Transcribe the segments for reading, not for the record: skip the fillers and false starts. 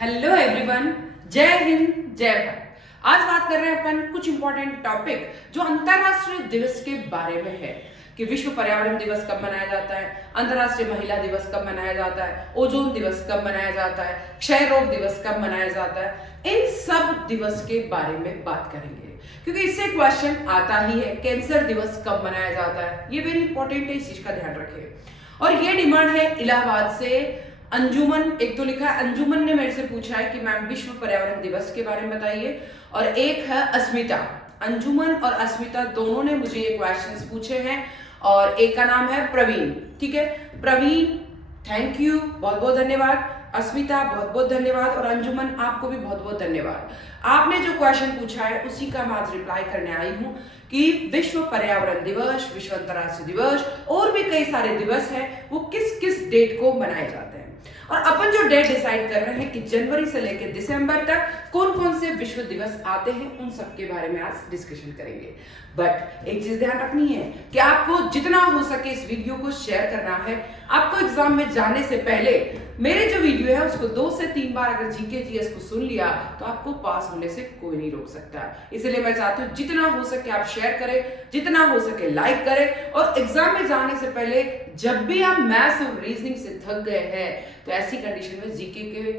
Hello everyone, जय हिंद जय भारत। आज बात कर रहे हैं अपन कुछ इंपॉर्टेंट टॉपिक जो अंतरराष्ट्रीय दिवस के बारे में है कि विश्व पर्यावरण दिवस कब मनाया जाता है, अंतरराष्ट्रीय महिला दिवस कब मनाया जाता है, ओजोन दिवस कब मनाया जाता है, क्षय रोग दिवस कब मनाया जाता है। इन सब दिवस के बारे में बात करेंगे क्योंकि इससे क्वेश्चन आता ही है। कैंसर दिवस कब मनाया जाता है, ये वेरी इंपॉर्टेंट है, इस चीज का ध्यान रखें। और ये डिमांड है इलाहाबाद से अंजुमन, एक तो लिखा है अंजुमन ने मेरे से पूछा है कि मैम विश्व पर्यावरण दिवस के बारे में बताइए, और एक है अस्मिता। अंजुमन और अस्मिता दोनों ने मुझे ये क्वेश्चंस पूछे हैं, और एक का नाम है प्रवीण। ठीक है, प्रवीण थैंक यू, बहुत बहुत धन्यवाद। अस्मिता बहुत बहुत धन्यवाद, और अंजुमन आपको भी बहुत बहुत धन्यवाद। आपने जो क्वेश्चन पूछा है उसी का मैं आज रिप्लाई करने आई हूँ कि विश्व पर्यावरण दिवस, विश्व अंतर्राष्ट्रीय दिवस और भी कई सारे दिवस हैं, वो किस किस डेट को मनाए जाते हैं। और अपन जो डेट डिसाइड कर रहे हैं कि जनवरी से लेकर दिसंबर तक कौन कौन से विश्व दिवस आते हैं, उन सब के बारे में आज डिस्कशन करेंगे। बट एक चीज ध्यान रखनी है कि आपको जितना हो सके इस वीडियो को शेयर करना है। आपको एग्जाम में जाने से पहले मेरे जो वीडियो है उसको 2 से 3 बार अगर जीके जीएस को सुन लिया तो आपको पास होने से कोई नहीं रोक सकता। इसलिए मैं चाहती हूँ जितना हो सके आप शेयर करें, जितना हो सके लाइक करें। और एग्जाम में जाने से पहले जब भी आप मैथ्स और रीजनिंग से थक गए हैं तो ऐसी कंडीशन में जीके के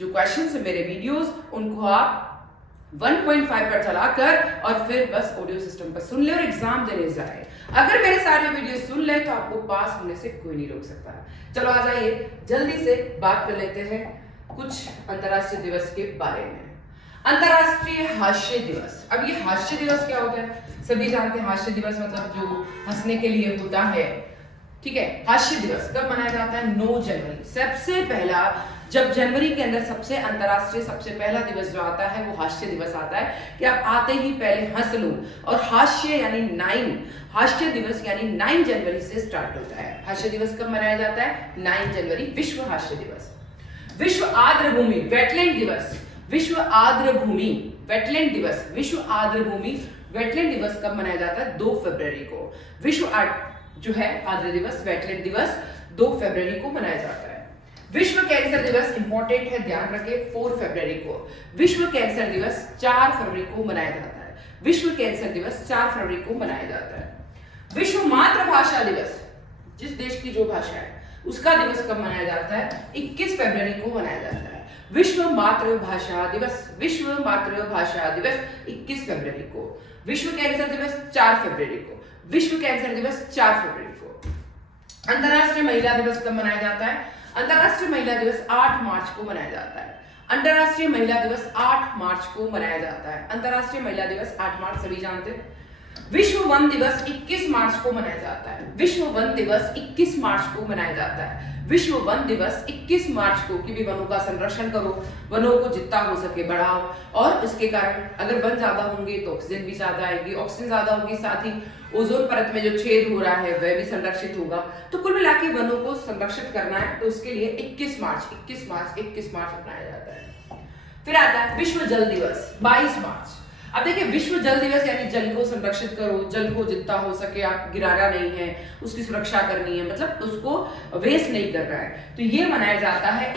जो क्वेश्चन है मेरे वीडियोस उनको आप 1.5 पर चलाकर और फिर बस ऑडियो सिस्टम पर सुन ले और एग्जाम देने जाए। अगर मेरे सारे वीडियो सुन ले तो आपको पास होने से कोई नहीं रोक सकता। चलो आ जाइए, जल्दी से बात कर लेते हैं कुछ अंतरराष्ट्रीय दिवस के बारे में। अंतरराष्ट्रीय हास्य दिवस। अब ये हास्य दिवस क्या होता है, सभी जानते हैं। हास्य दिवस मतलब जो हंसने के लिए होता है। ठीक है, हास्य दिवस कब मनाया जाता है? 9 जनवरी। सबसे पहला जब जनवरी के अंदर सबसे अंतरराष्ट्रीय सबसे पहला दिवस जो आता है वो हास्य दिवस आता है कि आप आते ही पहले हंस लो। और हास्य यानी 9, हास्य दिवस यानी 9 जनवरी से स्टार्ट होता है। हास्य दिवस कब मनाया जाता है? 9 जनवरी, विश्व हास्य दिवस। विश्व आर्द्र भूमि वेटलैंड दिवस, विश्व आर्द्र भूमि वेटलैंड दिवस, विश्व आर्द्र भूमि वेटलैंड दिवस कब मनाया जाता है? 2 फरवरी को। विश्व जो है आर्द्र दिवस, वेटलैंड दिवस 2 फरवरी को मनाया जाता है। विश्व कैंसर दिवस इंपॉर्टेंट है, ध्यान रखें, 4 फरवरी को। विश्व कैंसर दिवस 4 फरवरी को मनाया जाता है। विश्व कैंसर दिवस 4 फरवरी को मनाया जाता है। विश्व मातृभाषा दिवस, जिस देश की जो भाषा है उसका दिवस कब मनाया जाता है? 21 फरवरी को मनाया जाता है। विश्व मातृभाषा दिवस, विश्व मातृभाषा दिवस 21 फरवरी को। विश्व कैंसर दिवस 4 फरवरी को। विश्व कैंसर दिवस 4 फरवरी को। अंतरराष्ट्रीय महिला दिवस कब मनाया जाता है? अंतरराष्ट्रीय महिला दिवस 8 मार्च को मनाया जाता है। अंतरराष्ट्रीय महिला दिवस 8 मार्च को मनाया जाता है। अंतरराष्ट्रीय महिला दिवस 8 मार्च सभी जानते हैं। विश्व वन दिवस 21 मार्च को मनाया जाता है। विश्व वन दिवस 21 मार्च को मनाया जाता है। विश्व वन दिवस 21 मार्च को कि भी वनों का संरक्षण करो, वनों को जितना हो सके बढ़ाओ, और इसके कारण अगर वन ज्यादा होंगे तो ऑक्सीजन भी ज्यादा आएगी, ऑक्सीजन ज्यादा होगी साथ ही ओजोन परत में जो छेद हो रहा है वह भी संरक्षित होगा। तो कुल मिला के वनों को संरक्षित करना है तो उसके लिए 21 मार्च अपनाया जाता है। फिर आता है विश्व जल दिवस 22 मार्च। अब देखिए, विश्व जल दिवस यानी जल को संरक्षित करो, जल को जितना हो सके आप गिराना नहीं है, उसकी सुरक्षा करनी है, मतलब उसको वेस्ट नहीं करना है। तो ये मनाया जाता है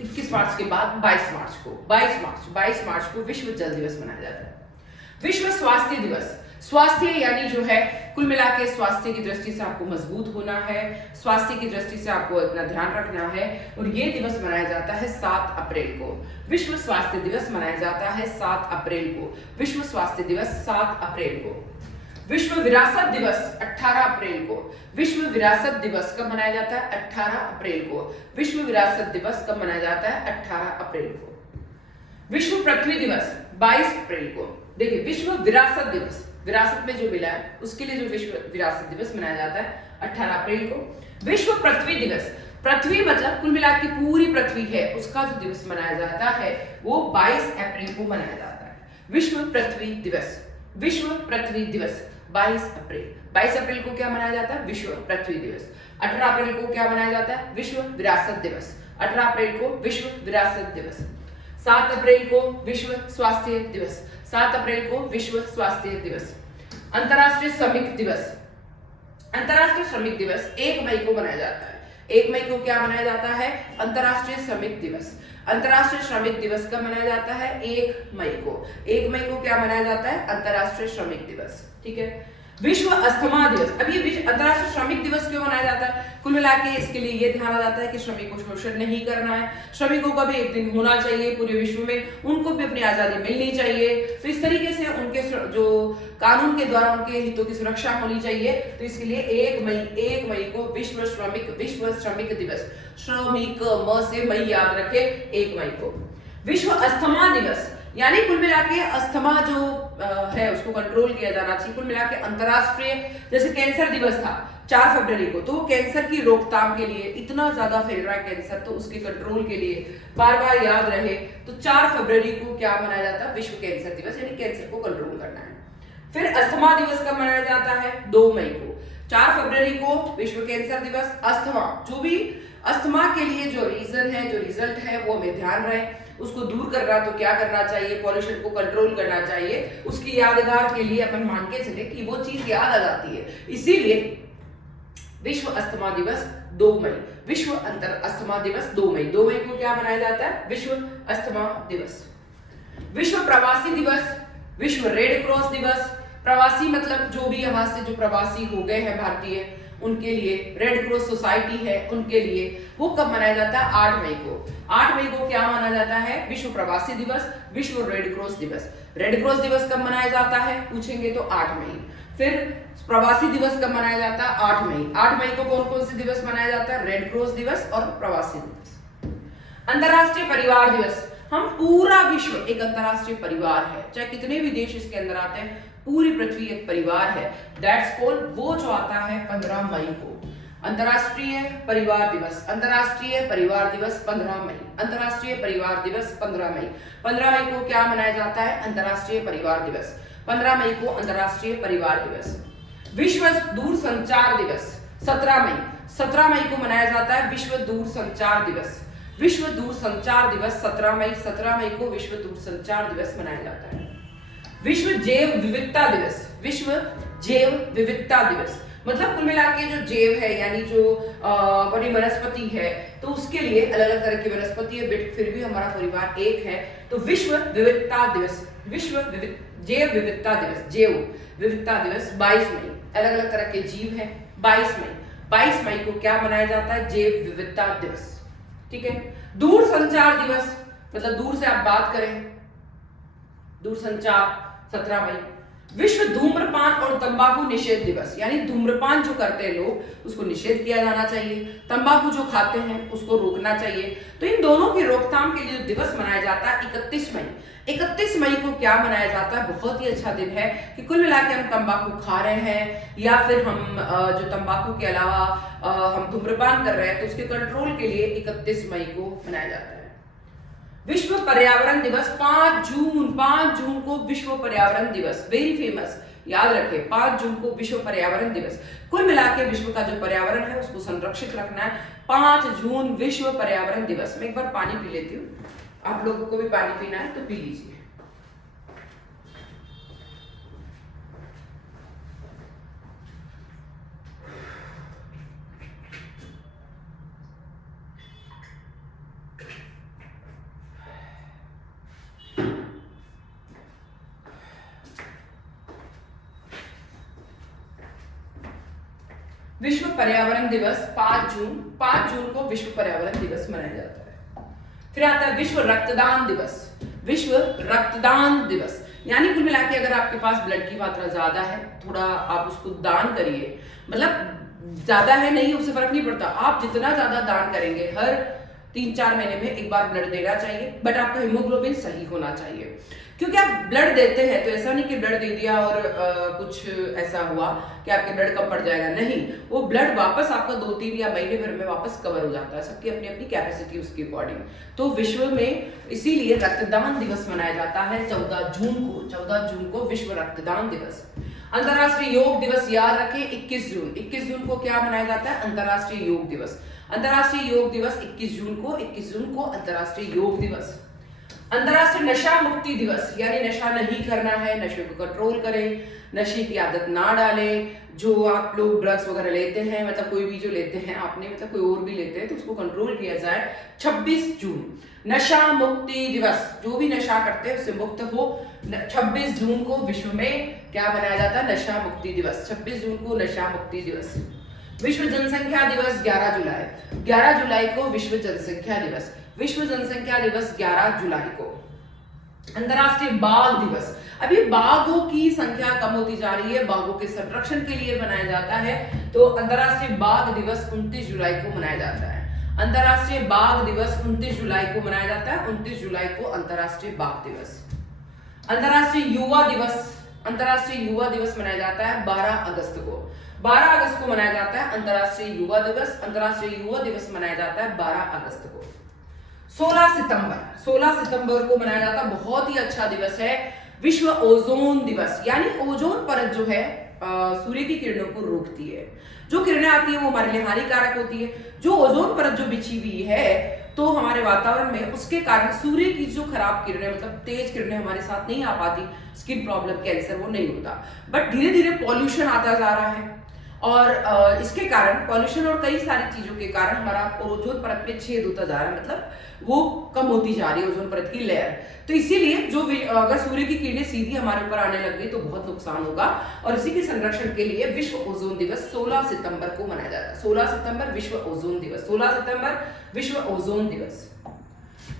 21 मार्च के बाद 22 मार्च को। 22 मार्च को विश्व जल दिवस मनाया जाता है। विश्व स्वास्थ्य दिवस, स्वास्थ्य यानी जो है कुल मिला के स्वास्थ्य की दृष्टि से आपको मजबूत होना है, स्वास्थ्य की दृष्टि से आपको अपना ध्यान रखना है, और ये दिवस मनाया जाता है 7 अप्रैल को। विश्व स्वास्थ्य दिवस मनाया जाता है 7 अप्रैल को। विश्व स्वास्थ्य दिवस 7 अप्रैल को। विश्व विरासत दिवस 18 अप्रैल को। विश्व विरासत दिवस कब मनाया जाता है? 18 अप्रैल को। विश्व विरासत दिवस कब मनाया जाता है? 18 अप्रैल को। विश्व पृथ्वी दिवस 22 अप्रैल को। देखिए, विश्व विरासत दिवस, विरासत में जो मिला है उसके लिए जो विश्व विरासत दिवस मनाया जाता है 18 अप्रैल को। विश्व पृथ्वी दिवस, पृथ्वी मतलब कुल मिला के पूरी पृथ्वी है उसका जो दिवस मनाया जाता है वो 22 अप्रैल को मनाया जाता है। विश्व पृथ्वी दिवस, विश्व पृथ्वी दिवस 22 अप्रैल। 22 अप्रैल को क्या मनाया जाता है? विश्व पृथ्वी दिवस। 18 अप्रैल को क्या मनाया जाता है? विश्व विरासत दिवस। 18 अप्रैल को विश्व विरासत दिवस। 7 अप्रैल को विश्व स्वास्थ्य दिवस। 7 अप्रैल को विश्व स्वास्थ्य दिवस। अंतरराष्ट्रीय श्रमिक दिवस, अंतरराष्ट्रीय श्रमिक दिवस 1 मई को मनाया जाता है। 1 मई को क्या मनाया जाता है? अंतर्राष्ट्रीय श्रमिक दिवस। अंतर्राष्ट्रीय श्रमिक दिवस कब मनाया जाता है? 1 मई को। 1 मई को क्या मनाया जाता है? अंतर्राष्ट्रीय श्रमिक दिवस। ठीक है। विश्व अस्थमा दिवस। अब ये अंतर्राष्ट्रीय श्रमिक दिवस क्यों मनाया जाता है? कुल मिला के इसके लिए ये ध्यान जाता है कि श्रमिकों को शोषण नहीं करना है, श्रमिकों का भी एक दिन होना चाहिए पूरे विश्व में, उनको भी अपनी आजादी मिलनी चाहिए। तो इस तरीके से उनके जो कानून के द्वारा उनके हितों की सुरक्षा होनी चाहिए। तो इसके लिए 1 मई को विश्व श्रमिक दिवस, श्रमिक म से मई याद रखे, 1 मई को। विश्व अस्थमा दिवस, यानी कुल मिला के अस्थमा जो है उसको कंट्रोल किया जाना चाहिए। कुल मिला के अंतरराष्ट्रीय, जैसे कैंसर दिवस था 4 फरवरी को, तो कैंसर की रोकथाम के लिए, इतना ज्यादा फैल रहा है कैंसर, तो उसके कंट्रोल के लिए बार बार याद रहे, तो 4 फरवरी को क्या मनाया जाता है? विश्व कैंसर दिवस, यानी कैंसर को कंट्रोल करना है। फिर अस्थमा दिवस कब मनाया जाता है? 2 मई को। 4 फरवरी को विश्व कैंसर दिवस। अस्थमा, जो भी अस्थमा के लिए जो रीजन है, जो रिजल्ट है, वो हमें ध्यान रहे, उसको दूर करना तो क्या करना चाहिए? पॉल्यूशन को कंट्रोल करना चाहिए। उसकी यादगार के लिए अपन मान के चले कि वो चीज याद आ जाती है, इसीलिए विश्व अस्थमा दिवस 2 मई। विश्व अंतर अस्थमा दिवस 2 मई। 2 मई को क्या मनाया जाता है? विश्व अस्थमा दिवस। विश्व प्रवासी दिवस, विश्व रेड क्रॉस दिवस। प्रवासी मतलब जो भी यहाँ से जो प्रवासी हो गए हैं भारतीय, उनके लिए रेड क्रॉस सोसाइटी है, उनके लिए वो कब मनाया जाता है? 8 मई को। 8 मई को क्या माना जाता है? विश्व प्रवासी दिवस, विश्व रेड क्रॉस दिवस। रेड क्रॉस दिवस कब मनाया जाता है पूछेंगे तो 8 मई। फिर प्रवासी दिवस कब मनाया जाता है? 8 मई। 8 मई को कौन कौन से दिवस मनाया जाता है? रेड क्रॉस दिवस और प्रवासी दिवस। अंतरराष्ट्रीय परिवार दिवस, हम पूरा विश्व एक अंतरराष्ट्रीय परिवार है, चाहे कितने भी देश इसके अंदर आते हैं, पूरी पृथ्वी एक परिवार है। दैट्स कॉल्ड, वो जो आता है 15 मई को। अंतरराष्ट्रीय परिवार दिवस, अंतरराष्ट्रीय परिवार दिवस 15 मई। अंतरराष्ट्रीय परिवार दिवस 15 मई। 15 मई को क्या मनाया जाता है? अंतरराष्ट्रीय परिवार दिवस। 15 मई को अंतरराष्ट्रीय परिवार दिवस। विश्व दूरसंचार दिवस 17 मई। 17 मई को मनाया जाता है विश्व दूरसंचार दिवस। विश्व दूरसंचार दिवस 17 मई। 17 मई को विश्व दूरसंचार दिवस मनाया जाता है। विश्व जैव विविधता दिवस, विश्व जैव विविधता दिवस मतलब कुल मिला के जो जैव है, यानी जो बड़ी वनस्पति है, तो उसके लिए अलग अलग तरह की वनस्पति है, बट फिर भी हमारा परिवार एक है। तो विश्व विविधता दिवस, विश्व जैव विविधता दिवस, जैव विविधता दिवस 22 मई। अलग अलग तरह के जीव हैं। 22 मई। 22 मई को क्या मनाया जाता है? जैव विविधता दिवस। ठीक है। दूर संचार दिवस मतलब दूर से आप बात करें, दूर संचार 17 मई। विश्व धूम्रपान और तंबाकू निषेध दिवस, यानी धूम्रपान जो करते हैं लोग उसको निषेध किया जाना चाहिए, तंबाकू जो खाते हैं उसको रोकना चाहिए। तो इन दोनों की रोकथाम के लिए दिवस मनाया जाता है 31 मई। 31 मई को क्या मनाया जाता है? बहुत ही अच्छा दिन है कि कुल मिला के हम तंबाकू खा रहे हैं या फिर हम जो तंबाकू के अलावा हम धूम्रपान कर रहे हैं, तो उसके कंट्रोल के लिए 31 मई को मनाया जाता है। विश्व पर्यावरण दिवस 5 जून को विश्व पर्यावरण दिवस, वेरी फेमस, याद रखें 5 जून को विश्व पर्यावरण दिवस। कुल मिला के विश्व का जो पर्यावरण है उसको संरक्षित रखना है। 5 जून विश्व पर्यावरण दिवस। मैं एक बार पानी पी लेती हूँ, आप लोगों को भी पानी पीना है तो पी लीजिए। विश्व पर्यावरण दिवस 5 जून को विश्व पर्यावरण दिवस मनाया जाता है। फिर आता है विश्व रक्तदान दिवस। विश्व रक्तदान दिवस यानी कुल मिला के अगर आपके पास ब्लड की मात्रा ज्यादा है, थोड़ा आप उसको दान करिए। मतलब ज्यादा है नहीं, उससे फर्क नहीं पड़ता, आप जितना ज्यादा दान करेंगे, हर 3-4 महीने में एक बार ब्लड देना चाहिए, बट आपका हीमोग्लोबिन सही होना चाहिए। क्योंकि आप ब्लड देते हैं तो ऐसा नहीं कि ब्लड दे दिया और कुछ ऐसा हुआ कि आपके ब्लड कम पड़ जाएगा, नहीं, वो ब्लड वापस आपका 2-3 या महीने भर में वापस कवर हो जाता है। सबकी अपनी अपनी कैपेसिटी उसके अकॉर्डिंग। तो विश्व में इसीलिए रक्तदान दिवस मनाया जाता है 14 जून को विश्व रक्तदान दिवस। अंतर्राष्ट्रीय योग दिवस याद रखें 21 जून को क्या मनाया जाता है? अंतर्राष्ट्रीय योग दिवस। अंतर्राष्ट्रीय योग दिवस 21 जून को अंतर्राष्ट्रीय योग दिवस। अंतरराष्ट्रीय नशा मुक्ति दिवस, यानी नशा नहीं करना है, नशे को कंट्रोल करें, नशे की आदत ना डालें। जो आप लोग ड्रग्स वगैरह लेते हैं, मतलब कोई भी जो लेते हैं आपने, मतलब कोई और भी लेते हैं, तो उसको कंट्रोल किया जाए। 26 जून नशा मुक्ति दिवस, जो भी नशा करते हैं उससे मुक्त हो। 26 जून को विश्व में क्या मनाया जाता है? नशा मुक्ति दिवस। 26 जून को नशा मुक्ति दिवस। विश्व जनसंख्या दिवस 11 जुलाई, 11 जुलाई को विश्व जनसंख्या दिवस, विश्व जनसंख्या दिवस 11 जुलाई को। अंतरराष्ट्रीय बाघ दिवस, अभी बाघों की संख्या कम होती जा रही है, बाघों के संरक्षण के लिए मनाया जाता है, तो अंतरराष्ट्रीय बाघ दिवस 29 जुलाई को मनाया जाता है। अंतरराष्ट्रीय बाघ दिवस 29 जुलाई को मनाया जाता है, 29 जुलाई को अंतरराष्ट्रीय बाघ दिवस। अंतरराष्ट्रीय युवा दिवस, अंतरराष्ट्रीय युवा दिवस मनाया जाता है 12 अगस्त को, 12 अगस्त को मनाया जाता है अंतरराष्ट्रीय युवा दिवस। अंतरराष्ट्रीय युवा दिवस मनाया जाता है 12 अगस्त को। 16 सितंबर, 16 सितंबर को मनाया जाता है, बहुत ही अच्छा दिवस है, विश्व ओजोन दिवस, यानी ओजोन परत जो है सूर्य की किरणों को रोकती है। जो किरणें आती है वो हमारे लिए हानिकारक होती है। जो ओजोन परत जो बिछी हुई है तो हमारे वातावरण में, उसके कारण सूर्य की जो खराब किरणें, मतलब तेज किरणें हमारे साथ नहीं आ पाती, स्किन प्रॉब्लम, कैंसर वो नहीं होता। बट धीरे धीरे पॉल्यूशन आता जा रहा है, और इसके कारण, पॉल्यूशन और कई सारी चीजों के कारण हमारा ओजोन परत में छेद होता जा रहा है, मतलब वो कम होती जा रही है ओजोन परत की लेयर। तो इसीलिए जो अगर सूर्य की किरणें सीधी हमारे ऊपर आने लग गई तो बहुत नुकसान होगा, और इसी के संरक्षण के लिए विश्व ओजोन दिवस 16 सितंबर को मनाया जाता है। 16 सितंबर विश्व ओजोन दिवस, 16 सितंबर विश्व ओजोन दिवस।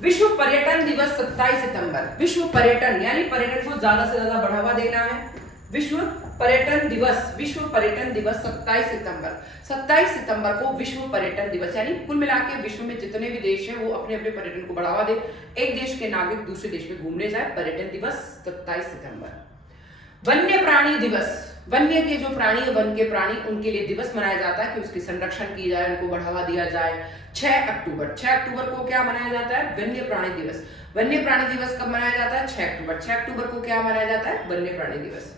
विश्व पर्यटन दिवस 27 सितंबर, विश्व पर्यटन यानी पर्यटन को ज्यादा से ज्यादा बढ़ावा देना है। विश्व पर्यटन दिवस, विश्व पर्यटन दिवस 27 सितंबर, 27 सितंबर को विश्व पर्यटन दिवस, यानी कुल मिला के विश्व में जितने भी देश हैं वो अपने अपने पर्यटन को बढ़ावा दे, एक देश के नागरिक दूसरे देश में घूमने जाए। पर्यटन दिवस 27 सितंबर। वन्य प्राणी दिवस, वन्य के जो प्राणी, वन के प्राणी, उनके लिए दिवस मनाया जाता है कि उसके संरक्षण की जाए, उनको बढ़ावा दिया जाए। 6 अक्टूबर, 6 अक्टूबर को क्या मनाया जाता है? वन्य प्राणी दिवस। वन्य प्राणी दिवस कब मनाया जाता है? 6 अक्टूबर। 6 अक्टूबर को क्या मनाया जाता है? वन्य प्राणी दिवस।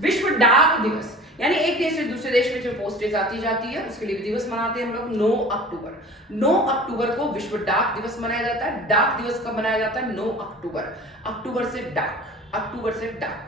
विश्व डाक दिवस, यानी एक देश से दूसरे देश में जो पोस्टेज आती जाती है उसके लिए भी दिवस मनाते हैं हम लोग। 9 अक्टूबर, 9 अक्टूबर को विश्व डाक दिवस मनाया जाता है। डाक दिवस कब मनाया जाता है? 9 अक्टूबर, अक्टूबर से डाक, अक्टूबर से डाक।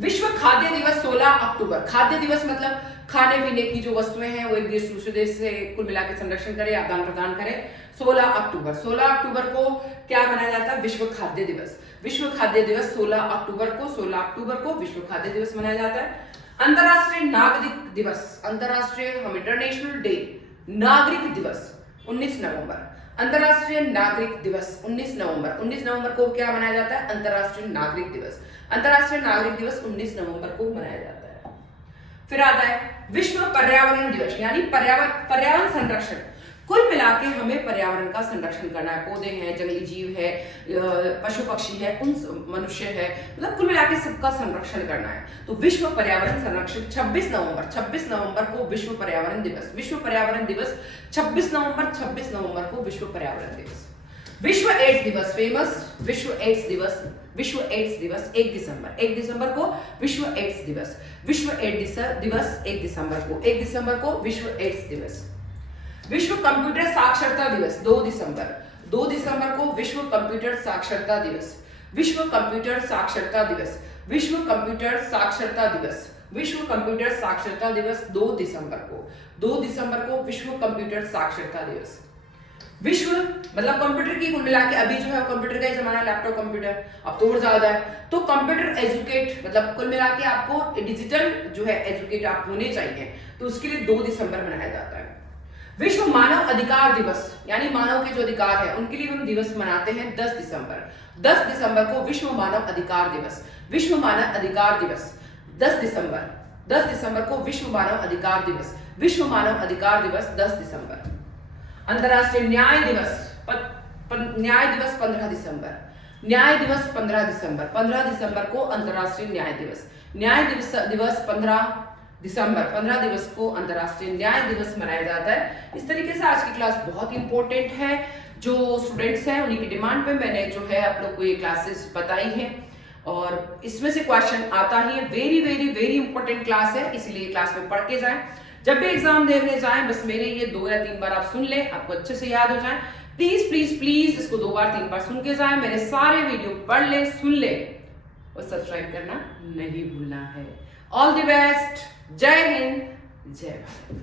विश्व खाद्य दिवस 16 अक्टूबर, खाद्य दिवस मतलब खाने पीने की जो वस्तुएं हैं वो एक देश दूसरे देश से कुल मिला के संरक्षण करे, आदान प्रदान करे। 16 अक्टूबर, 16 अक्टूबर को क्या मनाया जाता है? विश्व खाद्य दिवस। विश्व खाद्य दिवस 16 अक्टूबर को, 16 अक्टूबर को विश्व खाद्य दिवस मनाया जाता है। अंतरराष्ट्रीय नागरिक दिवस, अंतरराष्ट्रीय हम इंटरनेशनल डे नागरिक दिवस 19 नवंबर, अंतरराष्ट्रीय नागरिक दिवस 19 नवंबर। 19 नवंबर को क्या मनाया जाता है? अंतरराष्ट्रीय नागरिक दिवस। अंतरराष्ट्रीय नागरिक दिवस 19 नवंबर को मनाया जाता है। फिर आता है विश्व पर्यावरण दिवस, यानी पर्यावरण संरक्षण। कुल मिला के हमें पर्यावरण का संरक्षण करना है। पौधे हैं, जंगली जीव है, पशु पक्षी है, उन मनुष्य है, मतलब कुल मिला के सबका संरक्षण करना है। तो विश्व पर्यावरण संरक्षण 26 नवंबर, 26 नवंबर को विश्व पर्यावरण दिवस। विश्व पर्यावरण दिवस 26 नवंबर, 26 नवंबर को विश्व पर्यावरण दिवस। विश्व एड्स दिवस, फेमस विश्व एड्स दिवस, विश्व एड्स दिवस 1 दिसंबर, 1 दिसंबर को विश्व एड्स दिवस। विश्व एड्स दिवस 1 दिसंबर को, 1 दिसंबर को विश्व एड्स दिवस। विश्व कंप्यूटर साक्षरता दिवस 2 दिसंबर, 2 दिसंबर को विश्व कंप्यूटर साक्षरता दिवस। विश्व कंप्यूटर साक्षरता दिवस, विश्व कंप्यूटर साक्षरता दिवस, विश्व कंप्यूटर साक्षरता दिवस 2 दिसंबर को, 2 दिसंबर को विश्व कंप्यूटर साक्षरता दिवस। विश्व मतलब कंप्यूटर की कुल मिला के अभी जो है कंप्यूटर का ही जमाना, लैपटॉप कंप्यूटर, अब तो और ज्यादा है। तो कंप्यूटर एजुकेट मतलब कुल मिला के आपको डिजिटल जो है एजुकेट आप होने चाहिए, तो उसके लिए 2 दिसंबर मनाया जाता है। विश्व मानव अधिकार दिवस, यानी मानव के जो अधिकार है उनके लिए हम दिवस मनाते हैं 10 दिसंबर। 10 दिसंबर को विश्व मानव अधिकार दिवस, विश्व मानव अधिकार दिवस 10 दिसंबर, 10 दिसंबर को विश्व मानव अधिकार दिवस, विश्व मानव अधिकार दिवस 10 दिसंबर। अंतरराष्ट्रीय न्याय दिवस, न्याय दिवस 15 दिसंबर, न्याय दिवस 15 दिसंबर, 15 दिसंबर को अंतरराष्ट्रीय न्याय दिवस। न्याय दिवस 15 दिसंबर, 15 दिवस को अंतरराष्ट्रीय न्याय दिवस मनाया जाता है। इस तरीके से आज की क्लास बहुत इंपॉर्टेंट है। जो स्टूडेंट्स हैं उन्हीं की डिमांड पे मैंने जो है आप लोग को ये क्लासेस बताई हैं, और इसमें से क्वेश्चन आता ही है। Very very very important class है, इसलिए क्लास में पढ़ के जाएं। जब भी एग्जाम देने जाएं बस मेरे ये 2 या 3 बार आप सुन लें, आपको अच्छे से याद हो जाए। प्लीज प्लीज प्लीज इसको 2 बार 3 बार सुन के जाए, मेरे सारे वीडियो पढ़ ले, सुन ले और सब्सक्राइब करना नहीं भूलना है। All the best. जय हिंद, जय भारत।